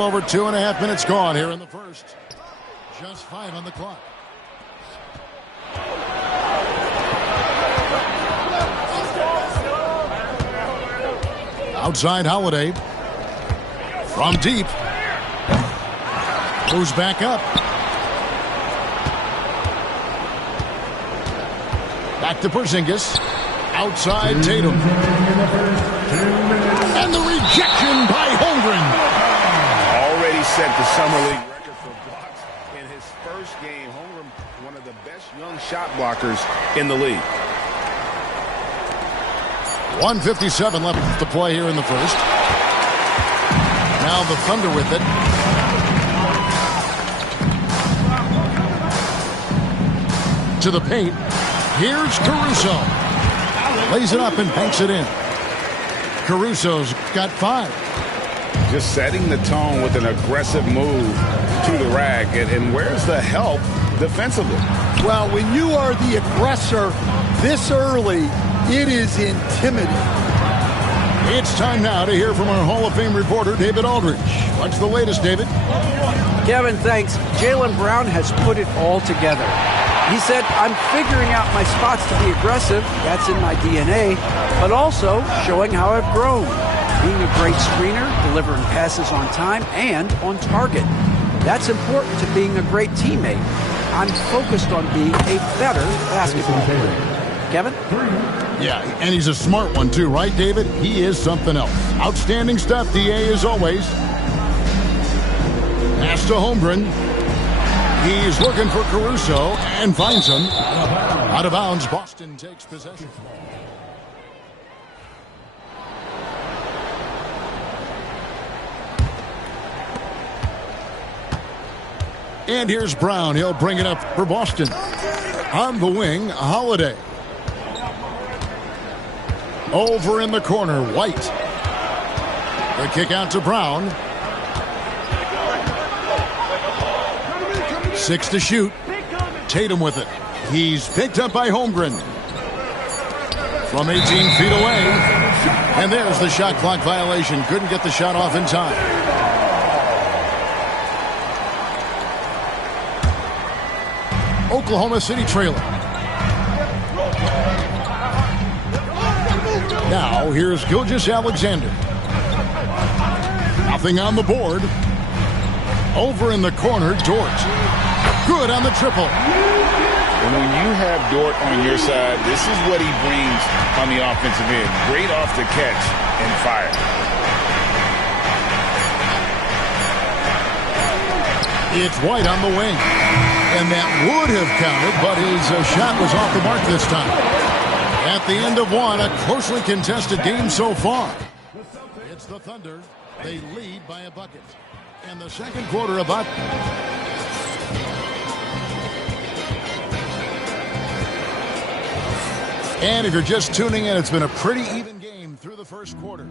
little over 2.5 minutes gone here in the first. Just 5 on the clock. Outside Holiday. From deep. Moves back up. Back to Porzingis. Outside Tatum. And the rejection by Holmgren. Already set the summer league record for blocks in his first game. Holmgren, one of the best young shot blockers in the league. 1:57 left to play here in the first. Now the Thunder with it. To the paint. Here's Caruso. Lays it up and banks it in. Caruso's got 5. Just setting the tone with an aggressive move to the rack. And where's the help defensively? Well, when you are the aggressor this early, it is intimidating. It's time now to hear from our Hall of Fame reporter, David Aldridge. What's the latest, David? Kevin, thanks. Jaylen Brown has put it all together. He said, I'm figuring out my spots to be aggressive. That's in my DNA. But also showing how I've grown. Being a great screener, delivering passes on time and on target. That's important to being a great teammate. I'm focused on being a better basketball player. Kevin? Yeah, and he's a smart one too, right, David? He is something else. Outstanding stuff, DA, as always. Pass to Holmgren. He's looking for Caruso and finds him. Out of bounds, Boston takes possession. And here's Brown. He'll bring it up for Boston. On the wing, Holiday. Over in the corner, White. The kick out to Brown. 6 to shoot. Tatum with it. He's picked up by Holmgren. From 18 feet away. And there's the shot clock violation. Couldn't get the shot off in time. Oklahoma City trailing. Now, here's Gilgeous-Alexander. Nothing on the board. Over in the corner, Dort. Good on the triple. And when you have Dort on your side, this is what he brings on the offensive end. Great off the catch and fire. It's White on the wing. And that would have counted, but his shot was off the mark this time. At the end of one, a closely contested game so far. It's the Thunder. They lead by a bucket. And the second quarter about. And if you're just tuning in, it's been a pretty even game through the first quarter.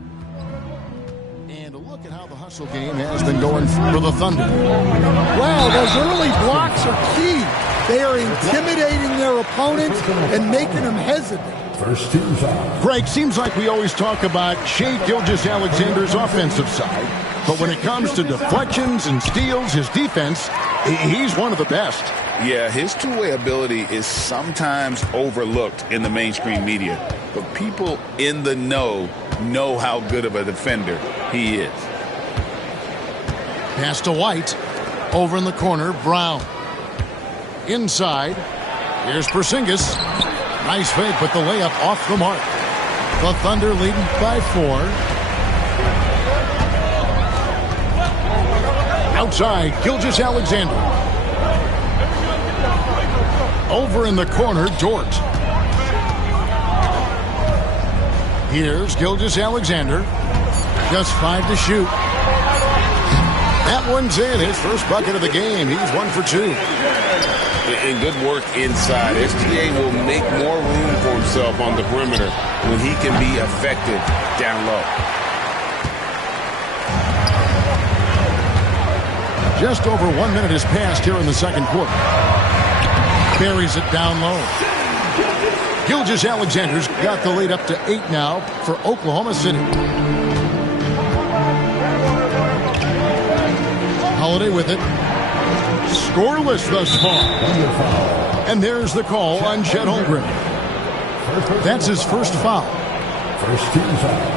And look at how the hustle game has been going for the Thunder. Wow, those early blocks are key. They are intimidating their opponents and making them hesitant. First team's out. Greg, seems like we always talk about Shai Gilgeous-Alexander's offensive side, but when it comes to deflections and steals, his defense, he's one of the best. Yeah, his two-way ability is sometimes overlooked in the mainstream media, but people in the know how good of a defender he is. Pass to White. Over in the corner, Brown. Inside. Here's Porzingis. Nice fake, but the layup off the mark. The Thunder leading by 4. Outside, Gilgeous-Alexander. Over in the corner, Dort. Here's Gilgeous-Alexander. Just 5 to shoot. That one's in. His first bucket of the game. He's 1 for 2. And good work inside. SGA will make more room for himself on the perimeter when he can be effective down low. Just over 1 minute has passed here in the second quarter. Buries it down low. Gilgeous-Alexander's got the lead up to 8 now for Oklahoma City. Holiday with it. Scoreless thus far. And there's the call on Chet Holmgren. That's his first foul. First team foul.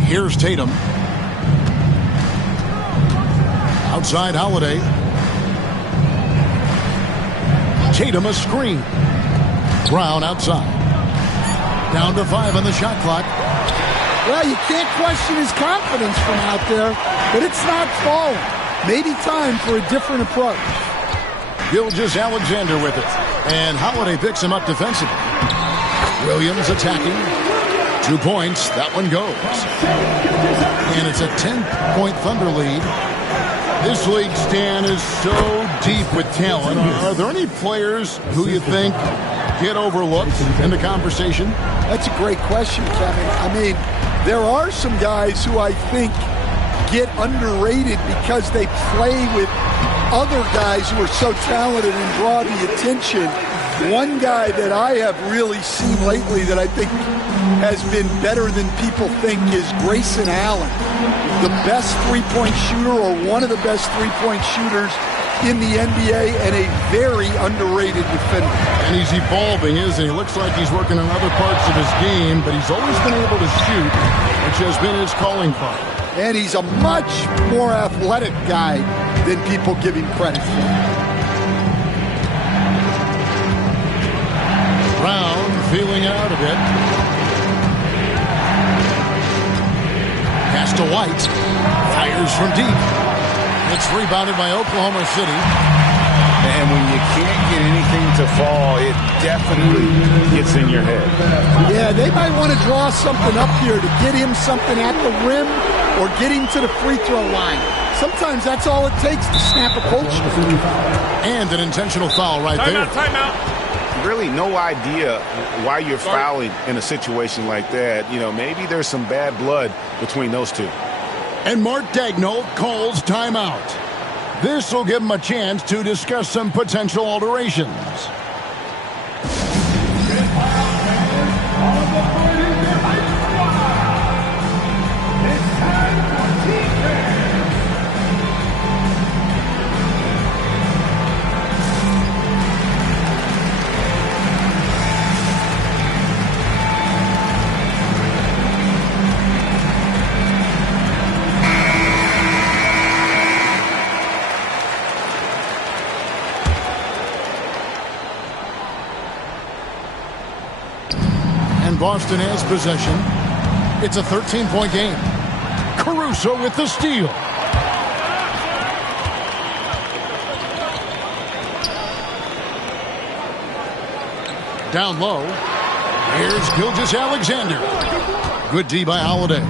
Here's Tatum. Outside Holiday. Tatum a screen. Brown outside. Down to 5 on the shot clock. Well, you can't question his confidence from out there, but it's not falling. Maybe time for a different approach. Gilgeous-Alexander with it. And Holiday picks him up defensively. Williams attacking. 2 points. That one goes. And it's a 10-point Thunder lead. This league, Stan, is so deep with talent. Are there any players who you think get overlooked in the conversation? That's a great question, Kevin. I mean, there are some guys who I think get underrated because they play with other guys who are so talented and draw the attention. One guy that I have really seen lately that I think has been better than people think is Grayson Allen, the best three-point shooter or one of the best three-point shooters in the NBA and a very underrated defender. And he's evolving, isn't he? Looks like he's working on other parts of his game, but he's always been able to shoot, which has been his calling card. And he's a much more athletic guy than people give him credit for. Brown feeling out a bit. Pass to White. Fires from deep. It's rebounded by Oklahoma City. And when you can't get anything to fall, it definitely gets in your head. Yeah, they might want to draw something up here to get him something at the rim or get him to the free throw line. Sometimes that's all it takes to snap a coach. And an intentional foul right there. Timeout. Really no idea why you're fouling in a situation like that. You know, maybe there's some bad blood between those two. And Mark Daigneault calls timeout. This will give him a chance to discuss some potential alterations. Boston has possession. It's a 13-point game. Caruso with the steal. Down low. Here's Gilgeous-Alexander. Good D by Holiday.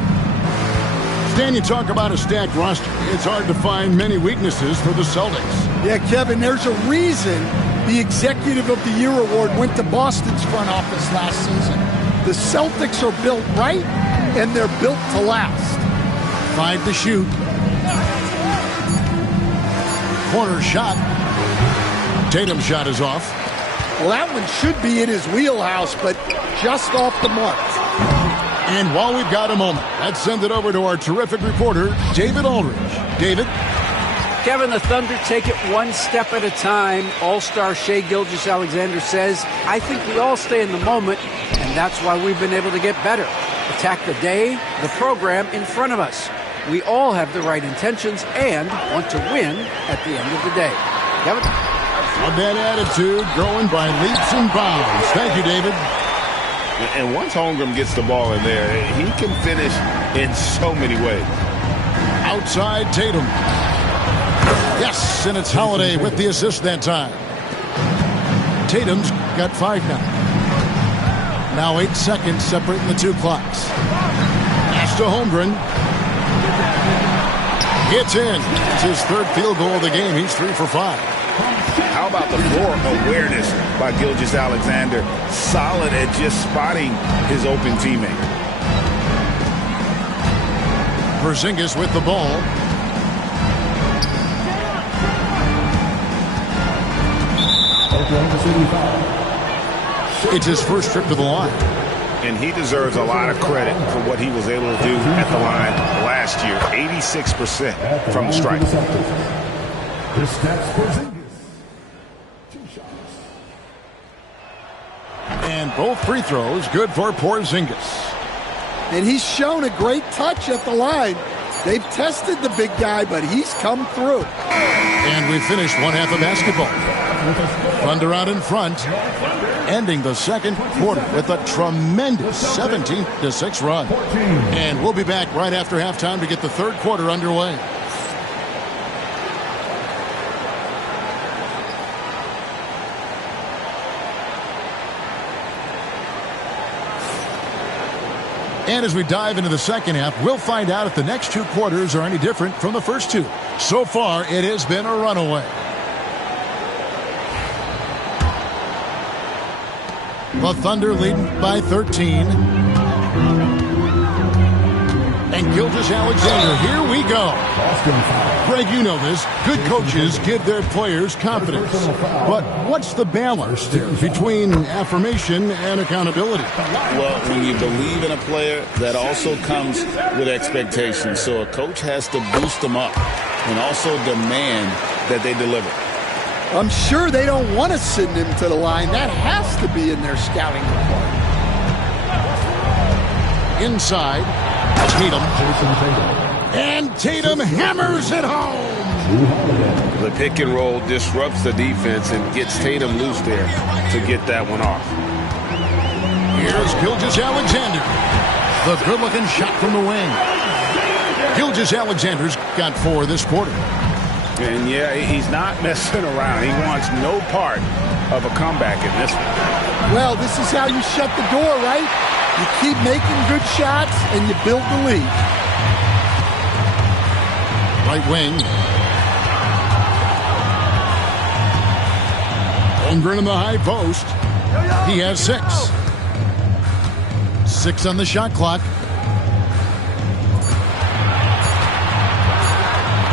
Stan, you talk about a stacked roster. It's hard to find many weaknesses for the Celtics. Yeah, Kevin, there's a reason the Executive of the Year award went to Boston's front office last season. The Celtics are built right, and they're built to last. 5 to shoot. Corner shot. Tatum's shot is off. Well, that one should be in his wheelhouse, but just off the mark. And while we've got a moment, let's send it over to our terrific reporter, David Aldridge. David? Kevin, the Thunder take it one step at a time. All-star Shai Gilgeous-Alexander says, I think we all stay in the moment, and that's why we've been able to get better. Attack the day, the program in front of us. We all have the right intentions and want to win at the end of the day. Kevin? A bad attitude growing by leaps and bounds. Thank you, David. And once Holmgren gets the ball in there, he can finish in so many ways. Outside Tatum. Yes, and it's Holiday with the assist that time. Tatum's got 5 now. Now 8 seconds separating the 2 clocks. Pass to Holmgren. Gets in. It's his 3rd field goal of the game. He's 3 for 5. How about the floor awareness by Gilgeous-Alexander? Solid at just spotting his open teammate. Porzingis with the ball. Oklahoma City foul. It's his first trip to the line. and he deserves a lot of credit for what he was able to do at the line last year. 86% from the stripe. And both free throws good for Porzingis. And he's shown a great touch at the line. They've tested the big guy, but he's come through. And we finished one half of basketball. Thunder out in front, ending the second quarter with a tremendous 17-6 run. And we'll be back right after halftime to get the third quarter underway. And as we dive into the second half, we'll find out if the next two quarters are any different from the first two. So far, it has been a runaway. The Thunder leading by 13. And Gilgeous-Alexander, here we go. Greg, you know this. Good coaches give their players confidence. But what's the balance there between affirmation and accountability? Well, when you believe in a player, that also comes with expectations. So a coach has to boost them up and also demand that they deliver. I'm sure they don't want to send him to the line. That has to be in their scouting report. Inside, Tatum. And Tatum hammers it home. The pick and roll disrupts the defense and gets Tatum loose there to get that one off. Here's Gilgeous-Alexander. The good-looking shot from the wing. Gilgeous-Alexander's got 4 this quarter. And yeah, he's not messing around. He wants no part of a comeback in this one. Well, this is how you shut the door, right? You keep making good shots and you build the lead. Right wing. Holmgren in the high post. He has 6. 6 on the shot clock.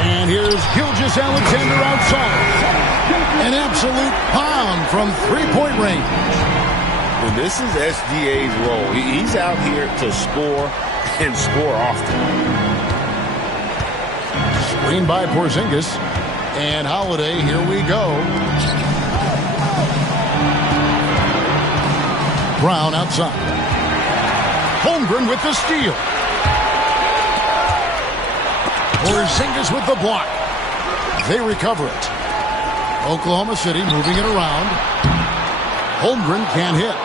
And here's Gilgeous-Alexander outside. An absolute bomb from three-point range. And this is SGA's role. He's out here to score and score often. Screen by Porzingis. And Holiday, here we go. Brown outside. Holmgren with the steal. Porzingis with the block. They recover it. Oklahoma City moving it around. Holmgren can't hit.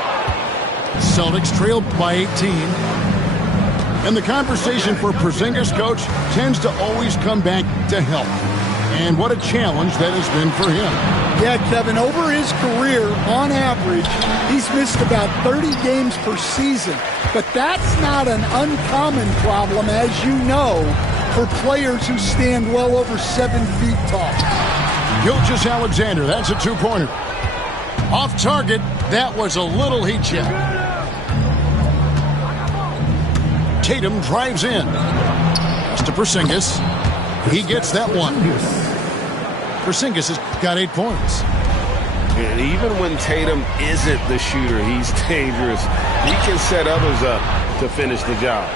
Celtics trailed by 18. And the conversation for Porzingis, coach, tends to always come back to health. And what a challenge that has been for him. Yeah, Kevin, over his career, on average, he's missed about 30 games per season. But that's not an uncommon problem, as you know, for players who stand well over 7 feet tall. Gilgeous-Alexander, that's a 2-pointer. Off target, that was a little heat check. Tatum drives in. Pass to Porzingis. He gets that one. Porzingis has got 8 points. And even when Tatum isn't the shooter, he's dangerous. He can set others up to finish the job.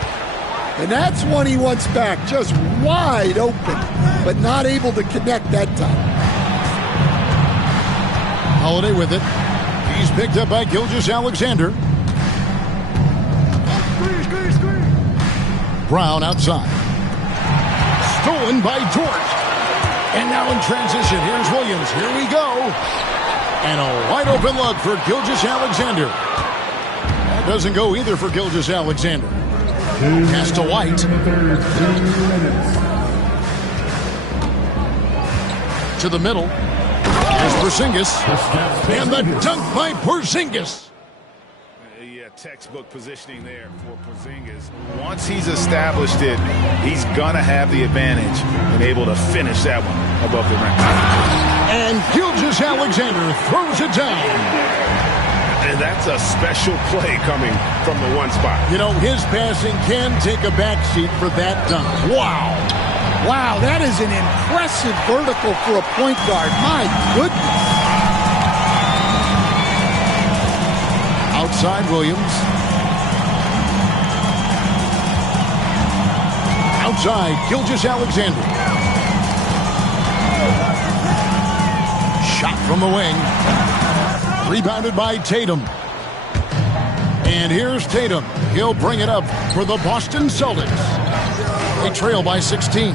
And that's one he wants back, just wide open, but not able to connect that time. Holiday with it. He's picked up by Gilgeous-Alexander. Brown outside. Stolen by George. And now in transition, here's Williams. Here we go. And a wide open look for Gilgeous-Alexander. That doesn't go either for Gilgeous-Alexander. Pass to White. To the middle. Here's Porzingis. And the dunk by Porzingis. Yeah, textbook positioning there for Porzingis. Once he's established it, he's going to have the advantage and able to finish that one above the rim. And Gilgeous-Alexander throws it down. And that's a special play coming from the one spot. You know, his passing can take a backseat for that dunk. Wow. Wow, that is an impressive vertical for a point guard. My goodness. Outside Williams. outside, Gilgeous-Alexander. Shot from the wing. Rebounded by Tatum. And here's Tatum. He'll bring it up for the Boston Celtics. They trail by 16.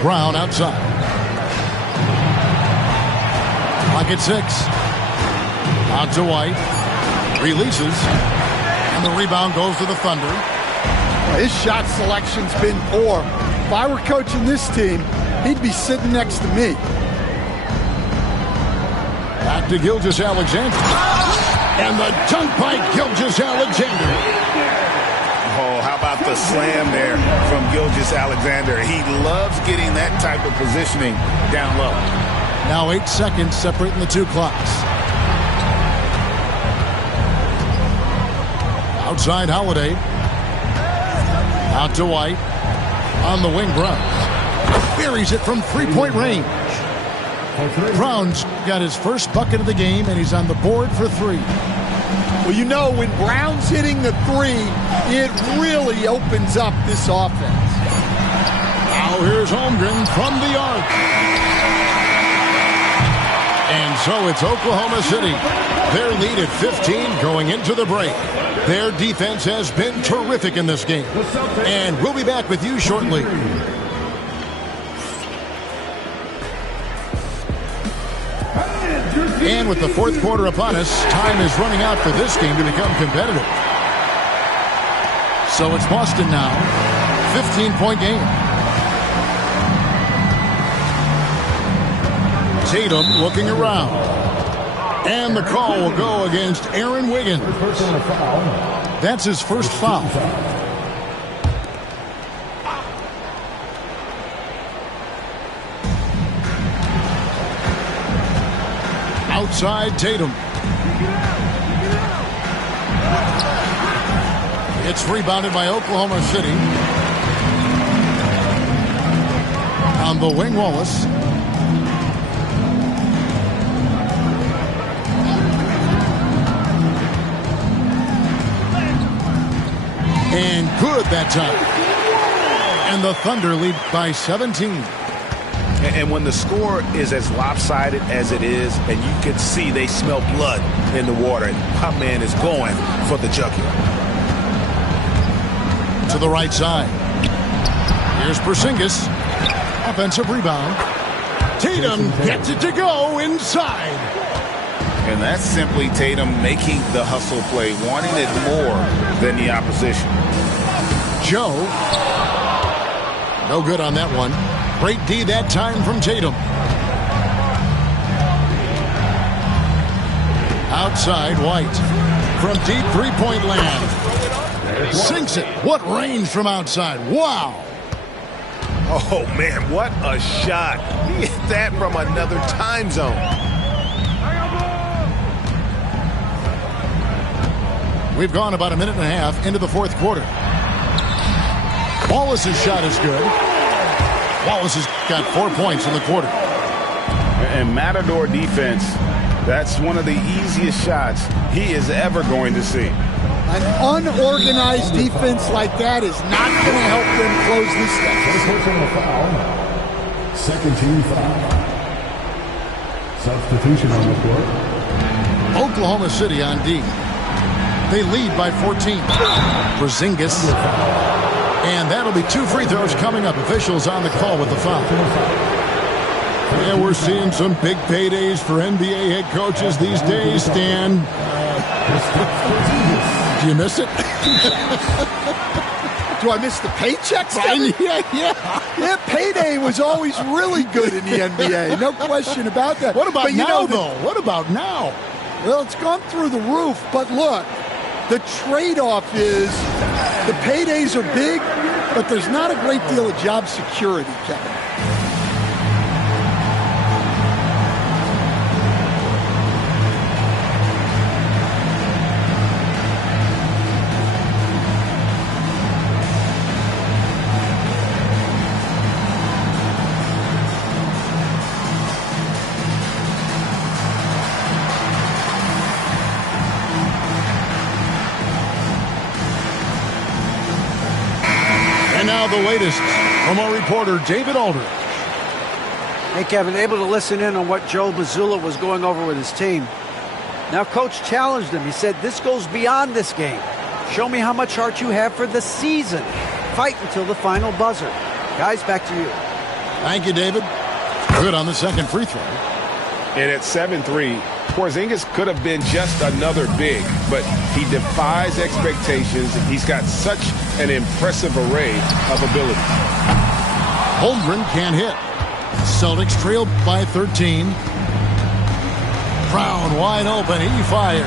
Brown outside. Clock at 6. Out to White. Releases. And the rebound goes to the Thunder. His shot selection's been poor. If I were coaching this team, he'd be sitting next to me. Back to Gilgeous-Alexander. And the dunk by Gilgeous-Alexander. Oh, how about the slam there from Gilgeous-Alexander? He loves getting that type of positioning down low. Now 8 seconds separating the two clocks. Outside Holiday. Out to White. On the wing, Brown. Buries it from three-point range. Brown's got his first bucket of the game, and he's on the board for 3. Well, you know, when Brown's hitting the 3, it really opens up this offense. Now here's Holmgren from the arc. And so it's Oklahoma City. Their lead at 15 going into the break. Their defense has been terrific in this game. And we'll be back with you shortly. And with the fourth quarter upon us, time is running out for this game to become competitive. So it's Boston now. 15-point game. Tatum looking around. And the call will go against Aaron Wiggins. That's his first foul. Outside Tatum. It's rebounded by Oklahoma City. On the wing, Wallace. And good that time. And the Thunder lead by 17. And when the score is as lopsided as it is, and you can see they smell blood in the water, my man is going for the jugular. To the right side. Here's Porzingis. Offensive rebound. Tatum gets it to go inside. And that's simply Tatum making the hustle play, wanting it more than the opposition. Joe. No good on that one. Great D that time from Tatum. Outside White. From deep three-point land. Sinks it. What range from outside. Wow. Oh, man, what a shot. He hit that from another time zone. We've gone about a minute and a half into the fourth quarter. Wallace's shot is good. Wallace has got 4 points in the quarter. And Matador defense, that's one of the easiest shots he is ever going to see. An unorganized defense like that is not going to help them close this deficit. Second team foul. Substitution on the court. Oklahoma City on D. They lead by 14. Porzingis. And that'll be 2 free throws coming up. Officials on the call with the foul. Yeah, we're seeing some big paydays for NBA head coaches these days, Stan. Do you miss it? Do I miss the paychecks? Yeah. Payday was always really good in the NBA. No question about that. What about now, though? What about now? Well, it's gone through the roof, but look, the trade-off is the paydays are big, but there's not a great deal of job security, Kevin. the latest from our reporter, David Aldridge. Hey, Kevin, able to listen in on what Joe Mazzulla was going over with his team. Now, Coach challenged him. He said, this goes beyond this game. Show me how much heart you have for the season. Fight until the final buzzer. Guys, back to you. Thank you, David. Good on the second free throw. And at 7-3, Porzingis could have been just another big, but he defies expectations. He's got such an impressive array of ability. Holmgren can't hit. Celtics trail by 13. Brown wide open. He fires.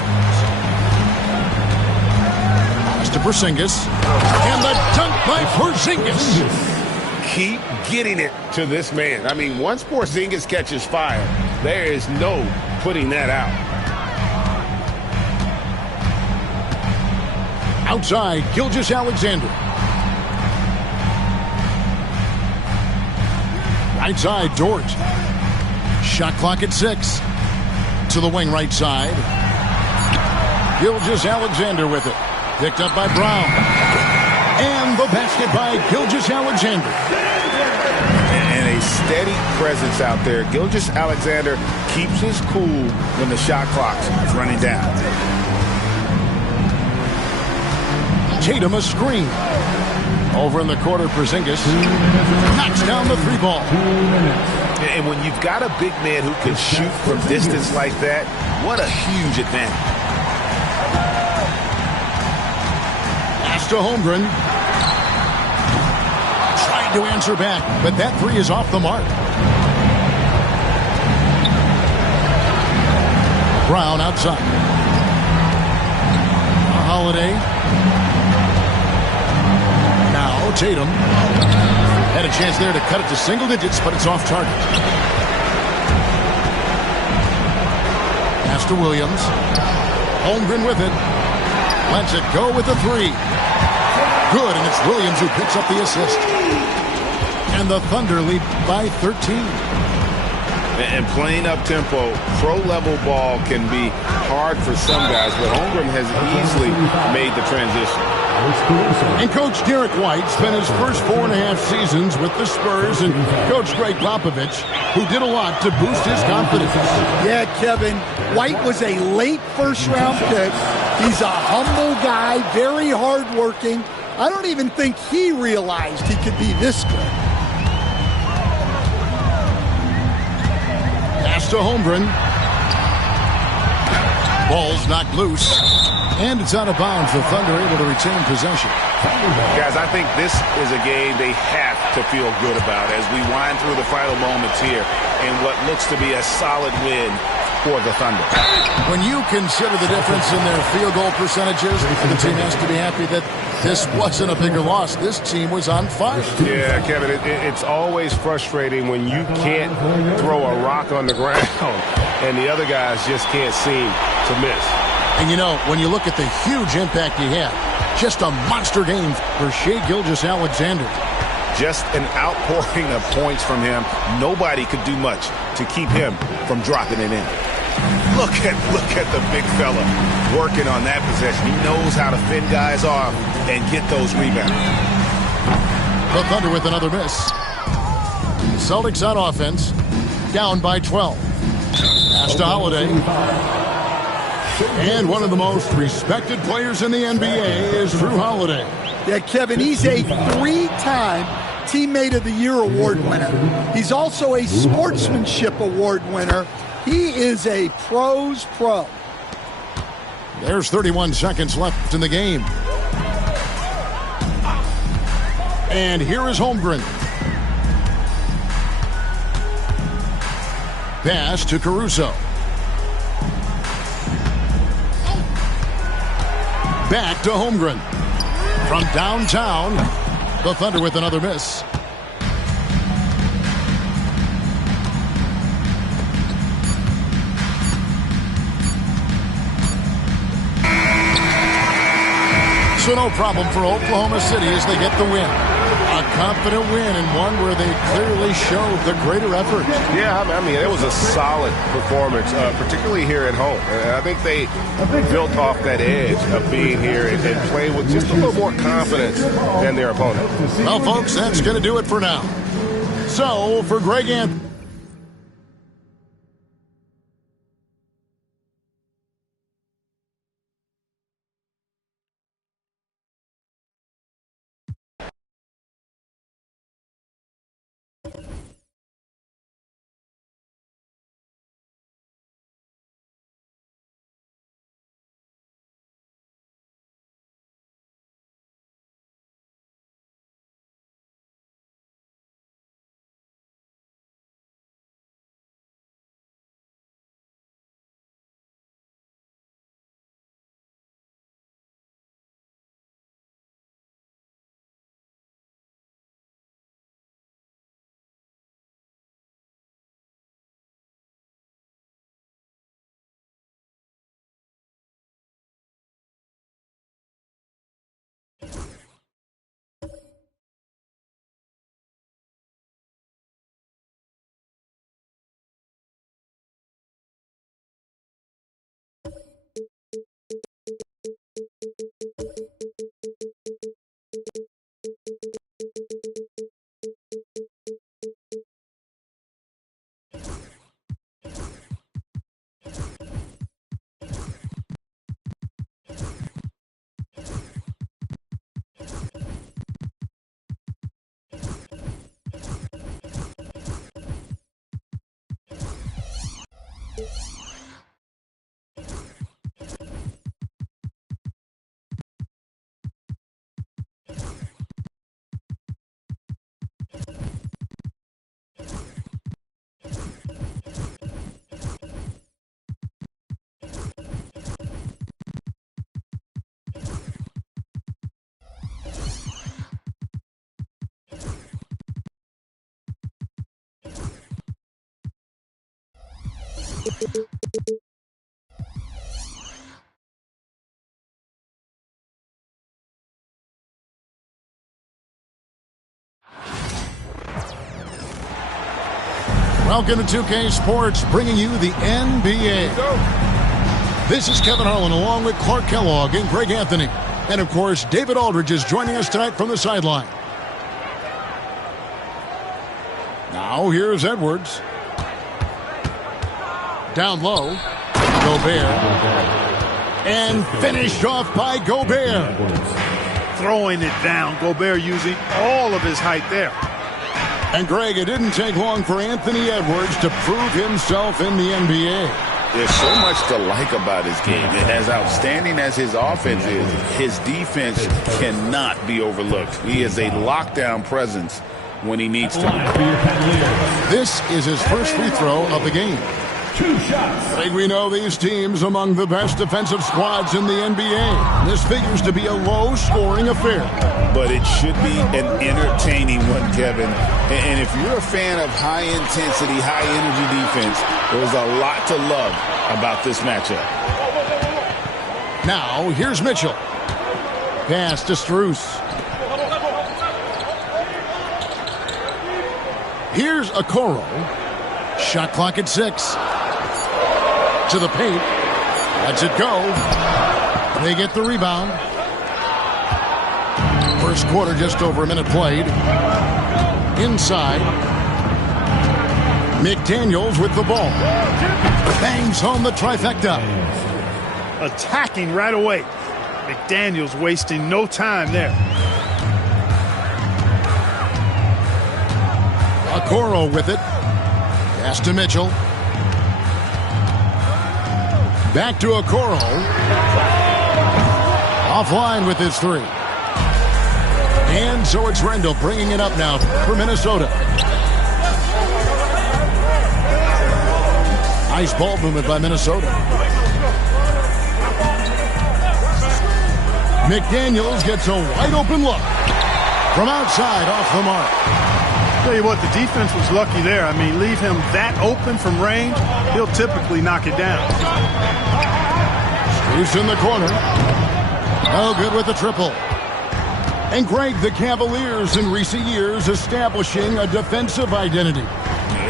Pass to Porzingis. And the dunk by Porzingis. Keep getting it to this man. I mean, once Porzingis catches fire, there is no putting that out. Outside, Gilgeous-Alexander. Right side, George. Shot clock at 6. To the wing right side. Gilgeous-Alexander with it. Picked up by Brown. And the basket by Gilgeous-Alexander. And a steady presence out there. Gilgeous-Alexander keeps his cool when the shot clock is running down. Tatum a screen. Over in the corner, Porzingis knocks down the 3-ball. And when you've got a big man who can shoot from distance like that, what a huge advantage. Pass to Holmgren. Trying to answer back, but that 3 is off the mark. Brown outside. Holiday. Now Tatum. Had a chance there to cut it to single digits, but it's off target. Pass to Williams. Holmgren with it. Lets it go with the 3. Good, and it's Williams who picks up the assist. And the Thunder lead by 13. And playing up-tempo, pro-level ball can be hard for some guys, but Holmgren has easily made the transition. And Coach Derek White spent his first 4.5 seasons with the Spurs and Coach Greg Popovich, who did a lot to boost his confidence. Yeah, Kevin, White was a late first-round pick. He's a humble guy, very hardworking. I don't even think he realized he could be this good. Pass to Holmgren. Ball's knocked loose. And it's out of bounds. The Thunder able to retain possession. Guys, I think this is a game they have to feel good about as we wind through the final moments here in what looks to be a solid win for the Thunder. When you consider the difference in their field goal percentages, the team has to be happy that this wasn't a bigger loss. This team was on fire. Yeah, Kevin, it's always frustrating when you can't throw a rock on the ground and the other guys just can't seem to miss. And, you know, when you look at the huge impact he had, just a monster game for Shai Gilgeous-Alexander. Just an outpouring of points from him. Nobody could do much to keep him from dropping it in. Look at the big fella working on that possession. He knows how to fend guys off and get those rebounds. The Thunder with another miss. Celtics on offense, down by 12. Pass to Holiday. And one of the most respected players in the NBA is Drew Holiday. Yeah, Kevin, he's a 3-time Teammate of the Year award winner. He's also a Sportsmanship Award winner. He is a pro's pro. There's 31 seconds left in the game. And here is Holmgren. Pass to Caruso. Back to Holmgren. From downtown, the Thunder with another miss. So no problem for Oklahoma City as they get the win. A confident win and one where they clearly showed the greater effort. Yeah, I mean, it was a solid performance, particularly here at home. And I think they built off that edge of being here and playing with just a little more confidence than their opponent. Well, folks, that's going to do it for now. So, for Greg Anthony. Welcome to 2K Sports, bringing you the NBA. This is Kevin Harlan along with Clark Kellogg and Greg Anthony. And, of course, David Aldridge is joining us tonight from the sideline. Now, here's Edwards. Down low. Gobert. And finished off by Gobert. Throwing it down. Gobert using all of his height there. And, Greg, it didn't take long for Anthony Edwards to prove himself in the NBA. There's so much to like about his game. As outstanding as his offense is, his defense cannot be overlooked. He is a lockdown presence when he needs to. This is his first free throw of the game. 2 shots. I think we know these teams among the best defensive squads in the NBA. This figures to be a low-scoring affair. But it should be an entertaining one, Kevin. And if you're a fan of high-intensity, high-energy defense, there's a lot to love about this matchup. Now, here's Mitchell. Pass to Strus. Here's Okoro. Shot clock at 6. To the paint. Lets it go. They get the rebound. First quarter, just over a minute played. Inside. McDaniels with the ball. Bangs home the trifecta. Attacking right away. McDaniels wasting no time there. Okoro with it. Pass to Mitchell. Back to Okoro. Offline with his 3. And so it's Rendell bringing it up now for Minnesota. Nice ball movement by Minnesota. McDaniels gets a wide open look. From outside, off the mark. Tell you what, the defense was lucky there. I mean, leave him that open from range, he'll typically knock it down. Strus in the corner. No good with the triple. And Greg, the Cavaliers in recent years establishing a defensive identity.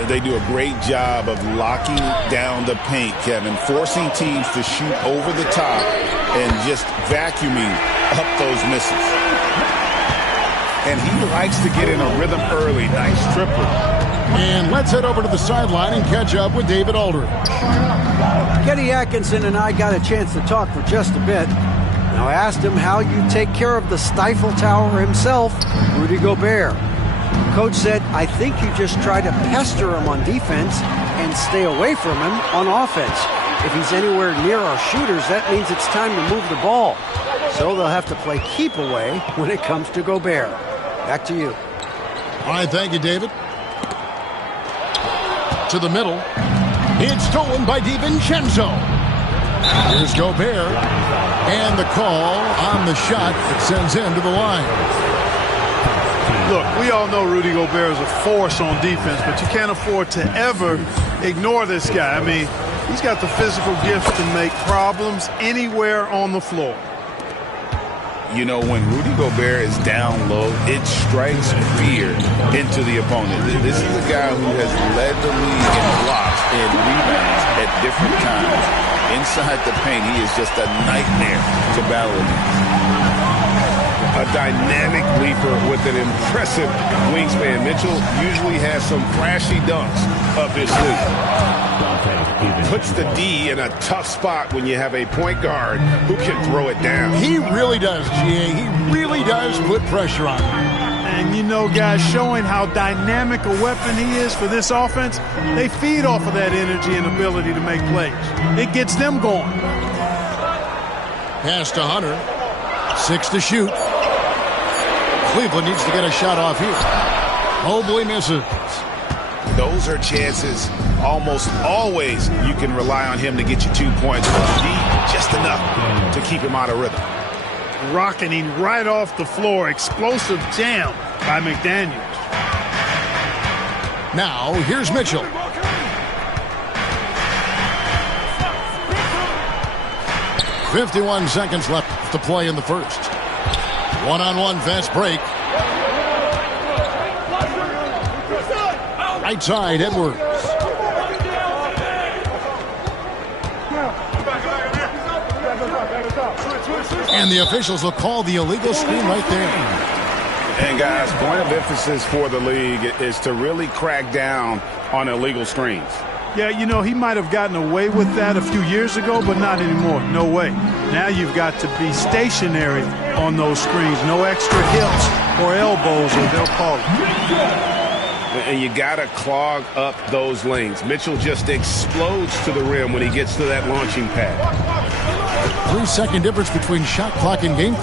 They do a great job of locking down the paint, Kevin, forcing teams to shoot over the top and just vacuuming up those misses. And he likes to get in a rhythm early. Nice triple. And let's head over to the sideline and catch up with David Aldridge. Kenny Atkinson and I got a chance to talk for just a bit. Now I asked him how you take care of the Stifle Tower himself, Rudy Gobert. Coach said, I think you just try to pester him on defense and stay away from him on offense. If he's anywhere near our shooters, that means it's time to move the ball. So they'll have to play keep away when it comes to Gobert. Back to you. All right, thank you, David. To the middle. It's stolen by DiVincenzo. Here's Gobert. And the call on the shot that sends him to the line. Look, we all know Rudy Gobert is a force on defense, but you can't afford to ever ignore this guy. I mean, he's got the physical gifts to make problems anywhere on the floor. You know, when Rudy Gobert is down low, it strikes fear into the opponent. This is a guy who has led the league in blocks and rebounds at different times. Inside the paint, he is just a nightmare to battle against. A dynamic leaper with an impressive wingspan. Mitchell usually has some flashy dunks up his sleeve. Puts the D in a tough spot when you have a point guard who can throw it down. He really does, GA. He really does put pressure on him. And you know, guys, showing how dynamic a weapon he is for this offense, they feed off of that energy and ability to make plays. It gets them going. Pass to Hunter. 6 to shoot. Cleveland needs to get a shot off here. Mobley misses. Those are chances almost always you can rely on him to get you 2 points. Just enough to keep him out of rhythm. Rocketing right off the floor. Explosive jam by McDaniels. Now, here's Mitchell. "51 seconds left to play in the first. One-on-one fast break. Right side, Edwards. And the officials will call the illegal screen right there. And guys, point of emphasis for the league is to really crack down on illegal screens. Yeah, you know, he might have gotten away with that a few years ago, but not anymore. No way. Now you've got to be stationary on those screens. No extra hips or elbows, or they'll call it. And you got to clog up those lanes. Mitchell just explodes to the rim when he gets to that launching pad. 3-second difference between shot clock and game.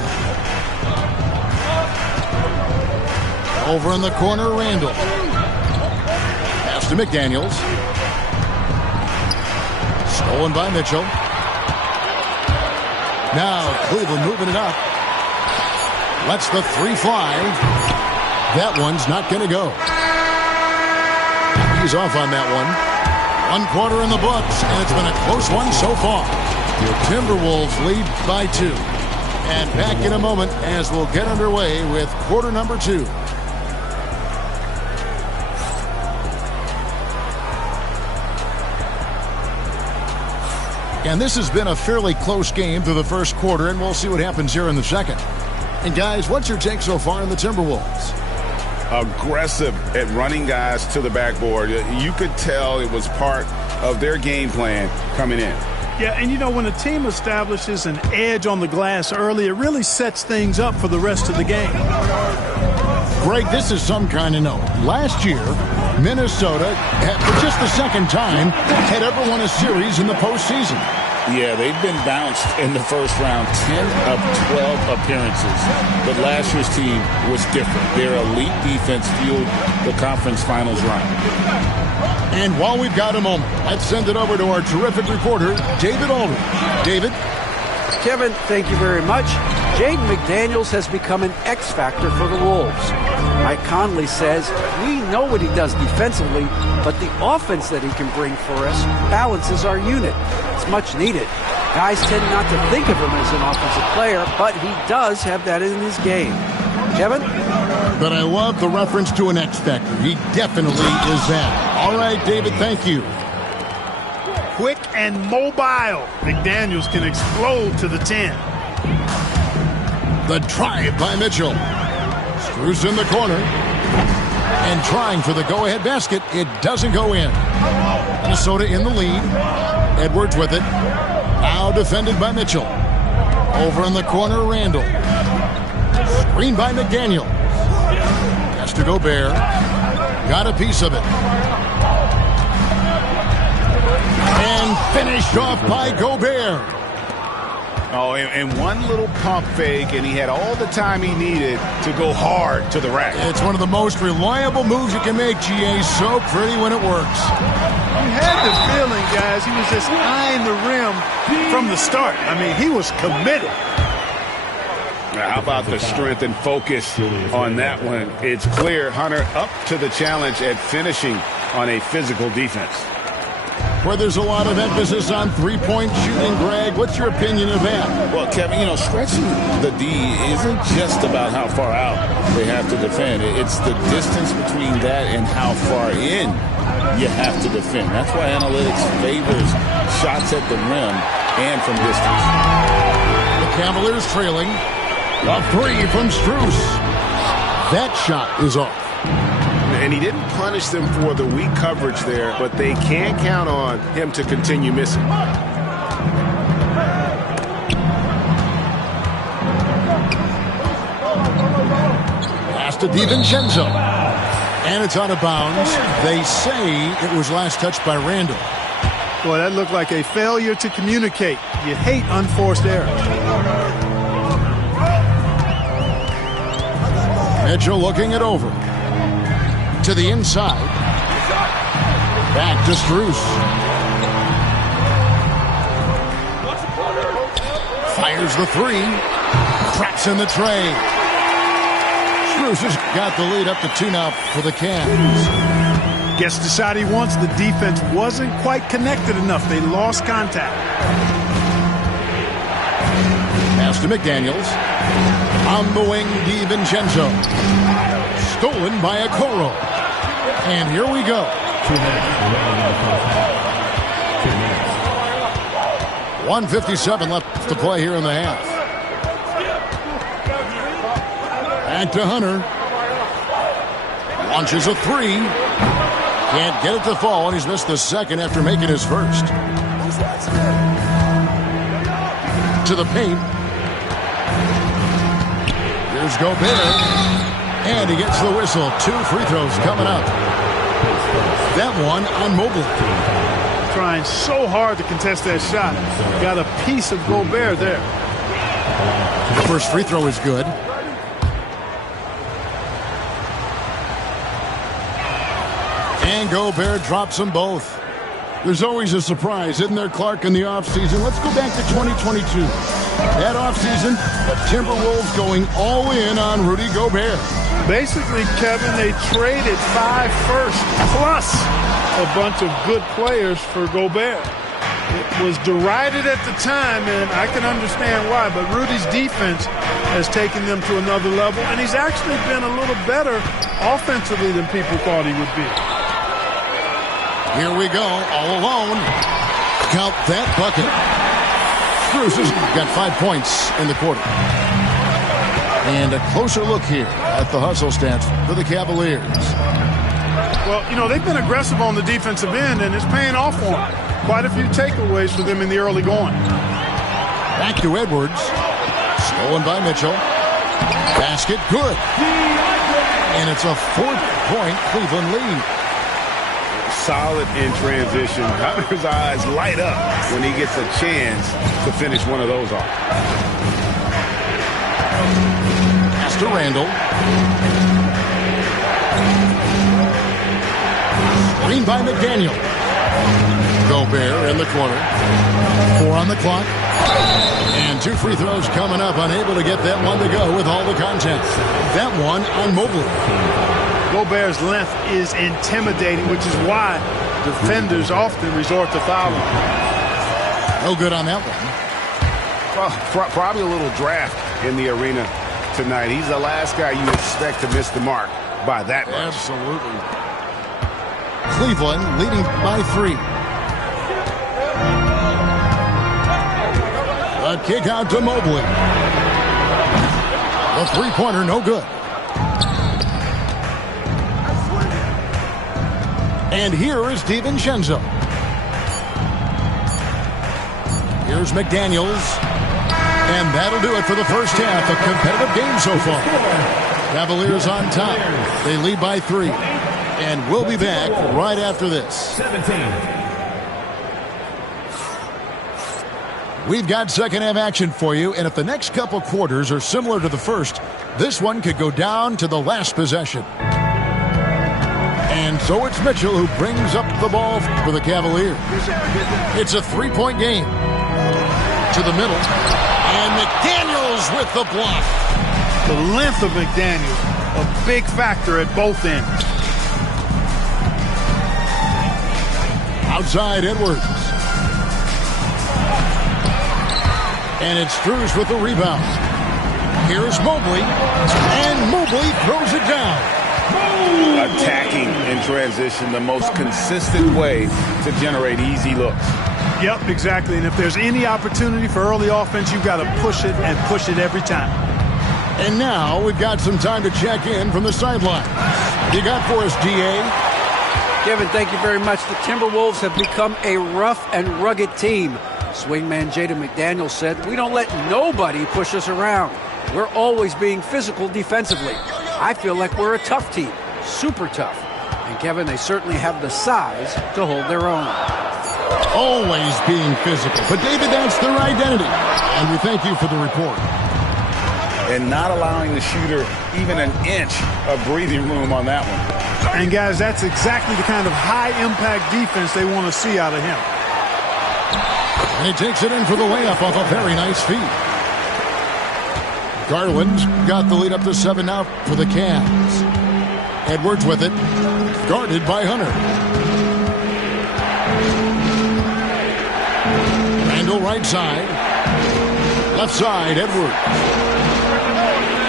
Over in the corner, Randall. Pass to McDaniels. Stolen by Mitchell. Now Cleveland moving it up. Lets the 3 fly. That one's not going to go. He's off on that one. 1 quarter in the books, and it's been a close one so far. Your Timberwolves lead by 2. And back in a moment as we'll get underway with quarter number 2. And this has been a fairly close game through the first quarter, and we'll see what happens here in the second. And guys, what's your take so far in the Timberwolves? Aggressive at running guys to the backboard. You could tell it was part of their game plan coming in. Yeah, and you know, when a team establishes an edge on the glass early, it really sets things up for the rest of the game. Greg, this is some kind of note. Last year, Minnesota, for just the second time, had ever won a series in the postseason. Yeah, they've been bounced in the first round 10 of 12 appearances. But last year's team was different. Their elite defense fueled the conference finals run. And while we've got a moment, let's send it over to our terrific reporter, David Aldridge. David? Kevin, thank you very much. Jaden McDaniels has become an X factor for the Wolves. Mike Conley says, we know what he does defensively, but the offense that he can bring for us balances our unit. It's much needed. Guys tend not to think of him as an offensive player, but he does have that in his game. Kevin? But I love the reference to an X Factor. He definitely is that. All right, David, thank you. Quick and mobile. McDaniels can explode to the 10. The drive by Mitchell. Screws in the corner. And trying for the go-ahead basket. It doesn't go in. Minnesota in the lead. Edwards with it. Now defended by Mitchell. Over in the corner, Randall. Screen by McDaniel. Has to Gobert. Got a piece of it. And finished off by Gobert. Oh, and one little pump fake, and he had all the time he needed to go hard to the rack. It's one of the most reliable moves you can make, GA. So pretty when it works. You had the feeling, guys, he was just eyeing the rim from the start. I mean, he was committed. How about the strength and focus on that one? It's clear Hunter up to the challenge at finishing on a physical defense. Where there's a lot of emphasis on three-point shooting, Greg. What's your opinion of that? Well, Kevin, stretching the D isn't just about how far out they have to defend. It's the distance between that and how far in you have to defend. That's why analytics favors shots at the rim and from distance. The Cavaliers trailing. A three from Strus. That shot is off. And he didn't punish them for the weak coverage there, but they can't count on him to continue missing. Pass to DiVincenzo. And it's out of bounds. They say it was last touched by Randall. Boy, that looked like a failure to communicate. You hate unforced errors. Mitchell looking it over. To the inside. Back to Strus. Fires the three. Traps in the tray. Strus has got the lead up to 2 now for the Cavs. Gets the shot he wants. The defense wasn't quite connected enough. They lost contact. Pass to McDaniels. On the wing, DiVincenzo. Stolen by Okoro. And here we go. 1:57 left to play here in the half. Back to Hunter. Launches a three. Can't get it to fall, and he's missed the second after making his first. To the paint. Here's Gobert. And he gets the whistle. 2 free throws coming up. That one on Mobley. Trying so hard to contest that shot. Got a piece of Gobert there. The first free throw is good. And Gobert drops them both. There's always a surprise, isn't there, Clark, in the offseason? Let's go back to 2022. That offseason, the Timberwolves going all in on Rudy Gobert. Basically, Kevin, they traded 5 firsts plus a bunch of good players for Gobert. It was derided at the time, and I can understand why, but Rudy's defense has taken them to another level, and he's actually been a little better offensively than people thought he would be. Here we go, all alone. Count that bucket. Strus has got 5 points in the quarter. And a closer look here at the hustle stats for the Cavaliers. Well, they've been aggressive on the defensive end, and it's paying off for them. Quite a few takeaways for them in the early going. Back to Edwards. Stolen by Mitchell. Basket good. And it's a 4-point Cleveland lead. Solid in transition. Hunter's eyes light up when he gets a chance to finish one of those off. Pass to Randall. Screen by McDaniel. Gobert in the corner. 4 on the clock. And 2 free throws coming up. Unable to get that one to go with all the content. That one on Mobley. Gobert's length is intimidating, which is why defenders often resort to fouling. No good on that one. Well, probably a little draft in the arena tonight. He's the last guy you expect to miss the mark by that much. Absolutely. Cleveland leading by 3. A kick out to Mobley. The three-pointer, no good. And here is DiVincenzo. Here's McDaniels. And that'll do it for the first half. A competitive game so far. Cavaliers on top. They lead by 3. And we'll be back right after this. 17. We've got second half action for you, and if the next couple quarters are similar to the first, this one could go down to the last possession. And so it's Mitchell who brings up the ball for the Cavaliers. It's a three-point game. To the middle. And McDaniels with the block. The length of McDaniels, a big factor at both ends. Outside Edwards. And it's Strus with the rebound. Here's Mobley. And Mobley throws it down. Attacking in transition, the most consistent way to generate easy looks. Yep, exactly. And if there's any opportunity for early offense, you've got to push it and push it every time. And now we've got some time to check in from the sideline. You got for us, D.A.? Kevin, thank you very much. The Timberwolves have become a rough and rugged team. Swingman Jaden McDaniels said, "We don't let nobody push us around. We're always being physical defensively. I feel like we're a tough team, super tough." And Kevin, they certainly have the size to hold their own. Always being physical. But David, that's their identity. And we thank you for the report. And not allowing the shooter even an inch of breathing room on that one. And guys, that's exactly the kind of high-impact defense they want to see out of him. And he takes it in for the layup off a very nice feed. Garland's got the lead up to 7 now for the Cavs. Edwards with it. Guarded by Hunter. Randall right side. Left side, Edwards.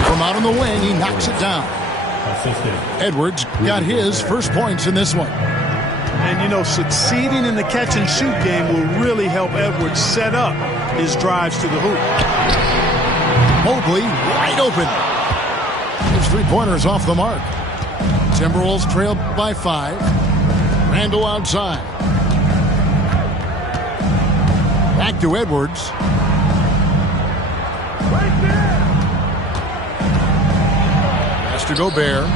From out on the wing, he knocks it down. Edwards got his first points in this one. And, you know, succeeding in the catch-and-shoot game will really help Edwards set up his drives to the hoop. Mobley wide open. His three-pointer's off the mark. Timberwolves trail by 5. Randall outside. Back to Edwards. Pass to Gobert.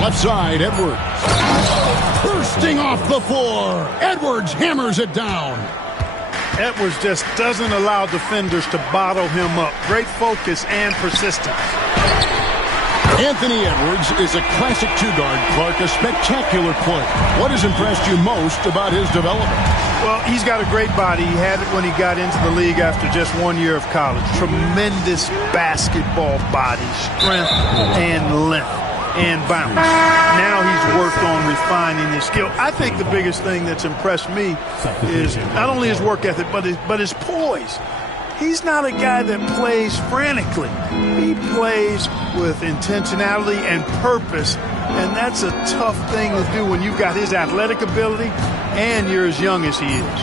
Left side, Edwards. Bursting off the floor. Edwards hammers it down. Edwards just doesn't allow defenders to bottle him up. Great focus and persistence. Anthony Edwards is a classic two-guard, Clark, a spectacular player. What has impressed you most about his development? Well, he's got a great body. He had it when he got into the league after just 1 year of college. Tremendous basketball body, strength, and length. And bounce. Now he's worked on refining his skill. I think the biggest thing that's impressed me is not only his work ethic, but his poise. He's not a guy that plays frantically. He plays with intentionality and purpose, and that's a tough thing to do when you've got his athletic ability and you're as young as he is.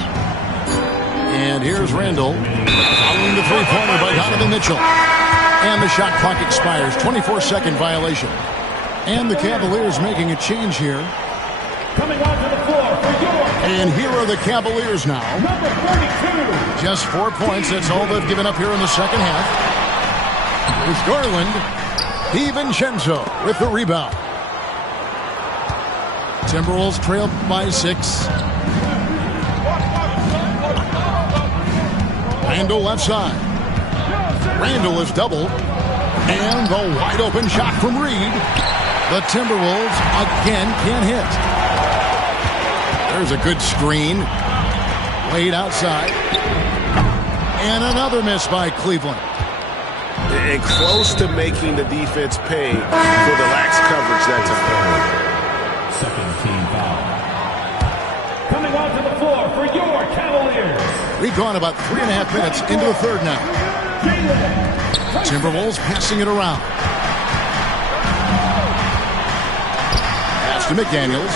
And here's Randall following the three-pointer by Donovan Mitchell. And the shot clock expires. 24-second violation. And the Cavaliers making a change here. Coming onto the floor for your And here are the Cavaliers now. number 32. Just 4 points. That's all they've given up here in the second half. Here's Garland. DiVincenzo with the rebound. Timberwolves trail by 6. Randall left side. Randall is doubled. And the wide open shot from Reed. The Timberwolves again can't hit. There's a good screen. Laid outside. And another miss by Cleveland. And close to making the defense pay for the lax coverage that time. Second team foul. Coming onto the floor for your Cavaliers, We've gone about 3.5 minutes into the third now. Timberwolves passing it around. Pass to McDaniels.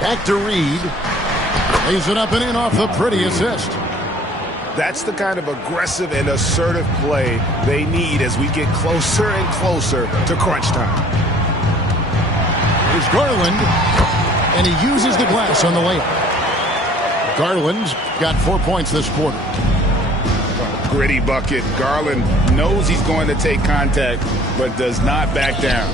Back to Reed. Lays it up and in off the pretty assist. That's the kind of aggressive and assertive play they need as we get closer and closer to crunch time. Here's Garland, and he uses the glass on the layup. Garland's got 4 points this quarter. Gritty bucket. Garland knows he's going to take contact, but does not back down.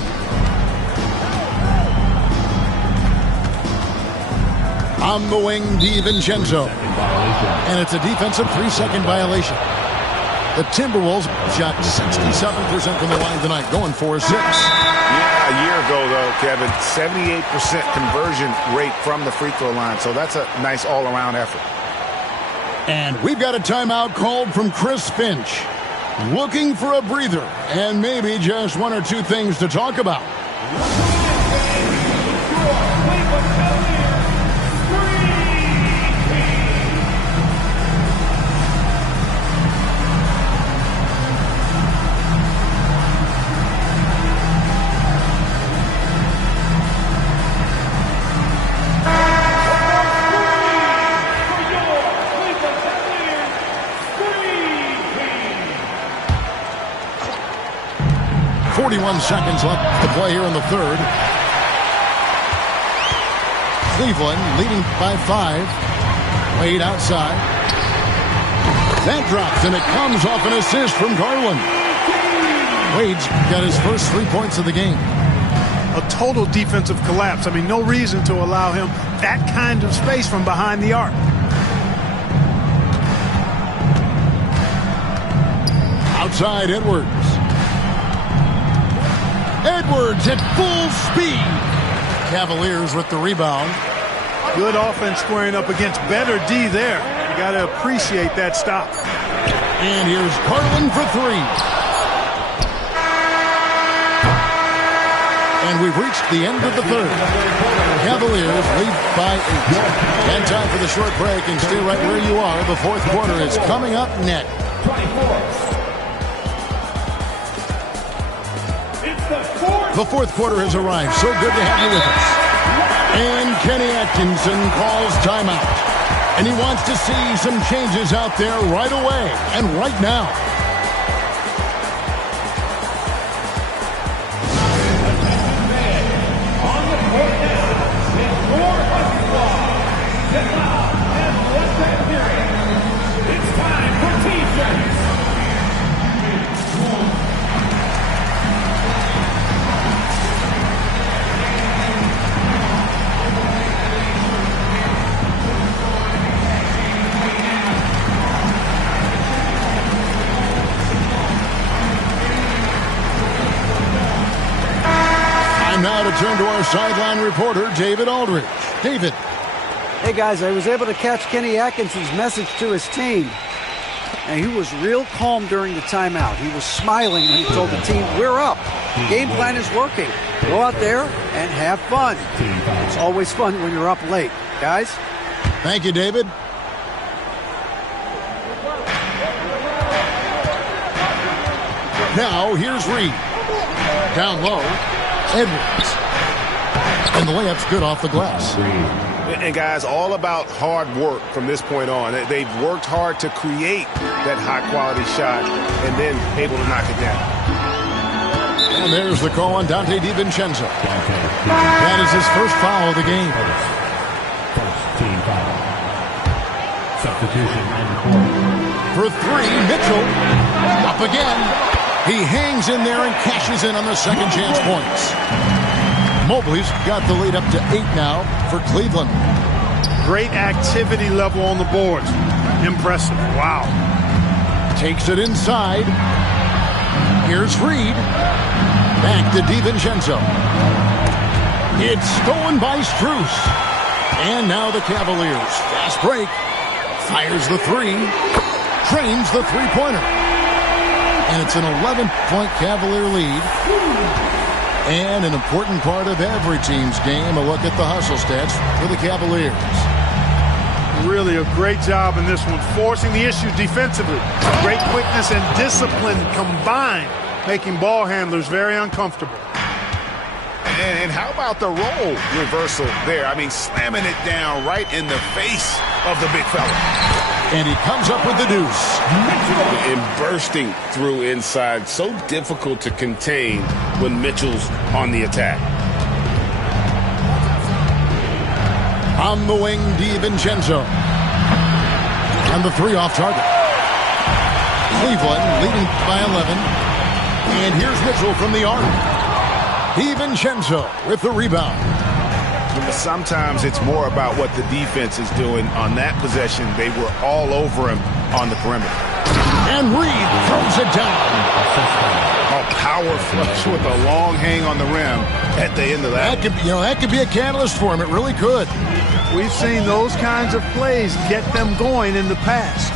On the wing, DiVincenzo. And it's a defensive 3-second violation. The Timberwolves shot 67% from the line tonight, going 4-6. Yeah, a year ago, though, Kevin, 78% conversion rate from the free throw line. So that's a nice all-around effort. And we've got a timeout called from Chris Finch. Looking for a breather and maybe just one or two things to talk about. 41 seconds left to play here in the third. Cleveland leading by 5. Wade outside. That drops, and it comes off an assist from Garland. Wade's got his first 3 points of the game. A total defensive collapse. I mean, no reason to allow him that kind of space from behind the arc. Outside, Edwards. Edwards at full speed. Cavaliers with the rebound. Good offense squaring up against better D there. You got to appreciate that stop. And here's Garland for 3. And we've reached the end of the third. Cavaliers lead by 8. And time for the short break, and stay right where you are. The fourth quarter is coming up next. The fourth quarter has arrived. So good to have you with us. And Kenny Atkinson calls timeout. And he wants to see some changes out there right away and right now. On the court now, it's your step out and let that period. It's time for teachers. Now to turn to our sideline reporter, David Aldridge. David. Hey, guys, I was able to catch Kenny Atkinson's message to his team. And he was real calm during the timeout. He was smiling when he told the team, we're up. Game plan is working. Go out there and have fun. It's always fun when you're up late. Guys? Thank you, David. Now, here's Reed. Down low. Edwards. And the layup's good off the glass. And guys, all about hard work from this point on. They've worked hard to create that high-quality shot and then able to knock it down. And there's the call on Dante DiVincenzo. That is his first foul of the game. First team foul. Substitution and court. For 3, Mitchell. Up again. He hangs in there and cashes in on the second chance points. Mobley's got the lead up to 8 now for Cleveland. Great activity level on the boards. Impressive. Wow. Takes it inside. Here's Reed. Back to DiVincenzo. It's stolen by Strus. And now the Cavaliers. Fast break. Fires the 3. Trains the three-pointer. And it's an 11-point Cavalier lead. And an important part of every team's game, a look at the hustle stats for the Cavaliers. really a great job in this one, forcing the issue defensively. Great quickness and discipline combined, making ball handlers very uncomfortable. And how about the role reversal there? I mean, slamming it down right in the face of the big fella. And he comes up with the deuce. And bursting through inside. So difficult to contain when Mitchell's on the attack. On the wing, DiVincenzo. And the three off target. Cleveland leading by 11. And here's Mitchell from the arc. DiVincenzo with the rebound. Sometimes it's more about what the defense is doing. On that possession, they were all over him on the perimeter. And Reed throws it down. A power flush with a long hang on the rim at the end of that. That could be a catalyst for him. It really could. We've seen those kinds of plays get them going in the past.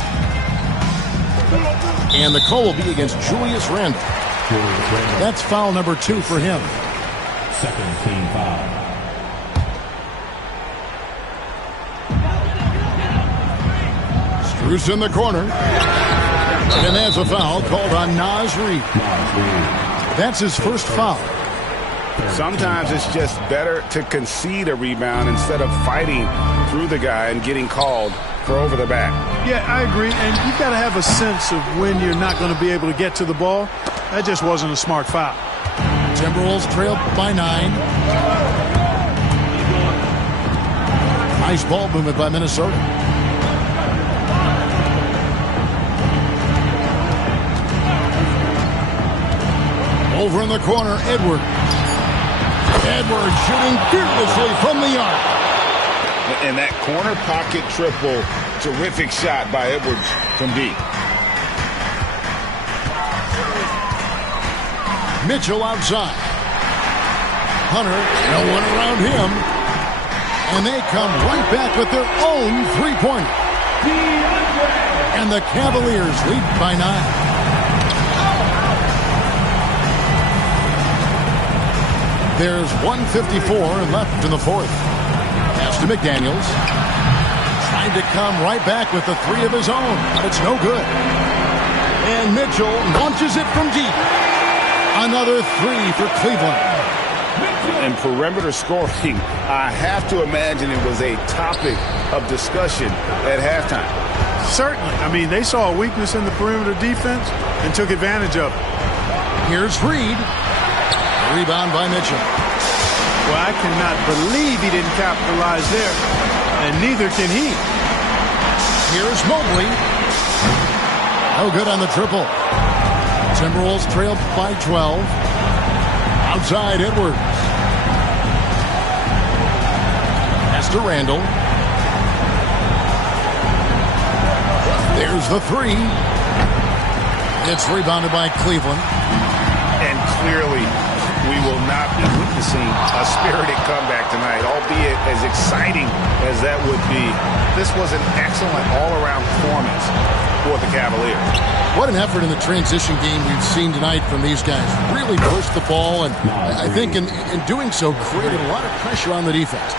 And the call will be against Julius Randle. That's foul number 2 for him. Second team foul. Strus in the corner. And there's a foul called on Naz Reid. That's his first foul. Sometimes it's just better to concede a rebound instead of fighting through the guy and getting called for over the back. Yeah, I agree. And you've got to have a sense of when you're not going to be able to get to the ball. That just wasn't a smart foul. Timberwolves trail by 9. Nice ball movement by Minnesota. Over in the corner, Edwards. Edwards shooting fearlessly from the arc. And that corner pocket triple, terrific shot by Edwards from deep. Mitchell outside. Hunter, no one around him. And they come right back with their own three-pointer. And the Cavaliers lead by 9. There's 1:54 left in the fourth. Pass to McDaniels. Trying to come right back with the 3 of his own, but it's no good. And Mitchell launches it from deep. Another 3 for Cleveland. And perimeter scoring, I have to imagine it was a topic of discussion at halftime. Certainly. I mean, they saw a weakness in the perimeter defense and took advantage of it. Here's Reed. Rebound by Mitchell. Well, I cannot believe he didn't capitalize there, and neither can he. Here's Mobley. No good on the triple. Timberwolves trailed by 12. Outside, Edwards. Pass to Randle. There's the 3. It's rebounded by Cleveland. And clearly, we will not be witnessing a spirited comeback tonight, albeit as exciting as that would be. This was an excellent all-around performance for the Cavaliers. What an effort in the transition game we've seen tonight from these guys. Really pushed the ball, and I think in doing so, created a lot of pressure on the defense.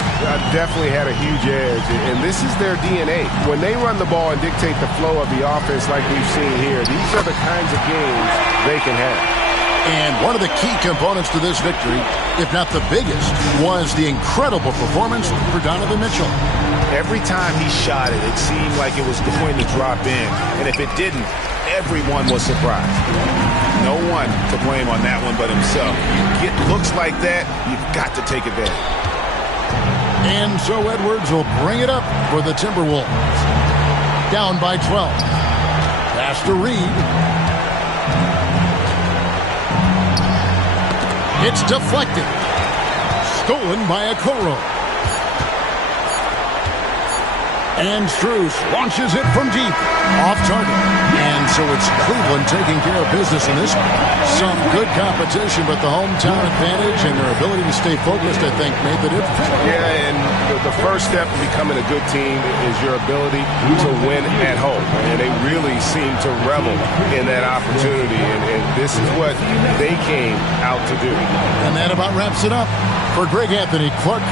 Definitely had a huge edge, and this is their DNA. When they run the ball and dictate the flow of the offense like we've seen here, these are the kinds of games they can have. And one of the key components to this victory, if not the biggest, was the incredible performance for Donovan Mitchell. Every time he shot it, it seemed like it was going to drop in. And if it didn't, everyone was surprised. No one to blame on that one but himself. You get looks like that, you've got to take advantage. And so Edwards will bring it up for the Timberwolves. Down by 12. Pass to Reed. It's deflected. Stolen by Okoro. And Strus launches it from deep. Off target. And so it's Cleveland taking care of business in this one. Some good competition, but the hometown advantage and their ability to stay focused, I think, made the difference. Yeah, and the first step in becoming a good team is your ability to win at home. And they really seem to revel in that opportunity. And this is what they came out to do. And that about wraps it up. For Greg Anthony, Clark